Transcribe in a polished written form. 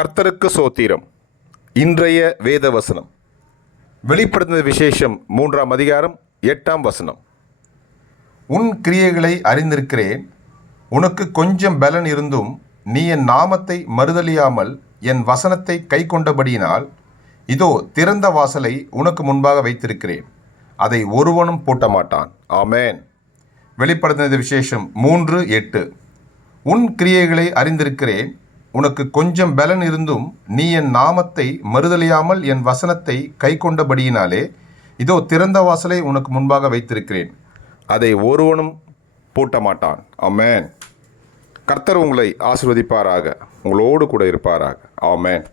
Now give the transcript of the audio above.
கர்த்தருக்கு சோத்திரம். இன்றைய வேத வசனம் வெளிப்படுத்தின விசேஷம் 3ஆம் அதிகாரம் 8ஆம் வசனம். உன் கிரியைகளை அறிந்திருக்கிறேன். உனக்கு கொஞ்சம் பலன் இருந்தும் நீ என் நாமத்தை மறுதலியாமல் என் வசனத்தை கை கொண்டபடியினால் இதோ திறந்த வாசலை உனக்கு முன்பாக வைத்திருக்கிறேன், அதை ஒருவனும் பூட்ட மாட்டான். ஆமேன். வெளிப்படுத்தின விசேஷம் 3:8. உன் கிரியைகளை அறிந்திருக்கிறேன். உனக்கு கொஞ்சம் பலன் இருந்தும் நீ என் நாமத்தை மறுதலியாமல் என் வசனத்தை கை கொண்டபடியினாலே இதோ திறந்த வாசலை உனக்கு முன்பாக வைத்திருக்கிறேன், அதை ஒருவனும் பூட்ட மாட்டான். ஆமேன். கர்த்தர் உங்களை ஆசீர்வதிப்பாராக, உங்களோடு கூட இருப்பாராக. ஆமேன்.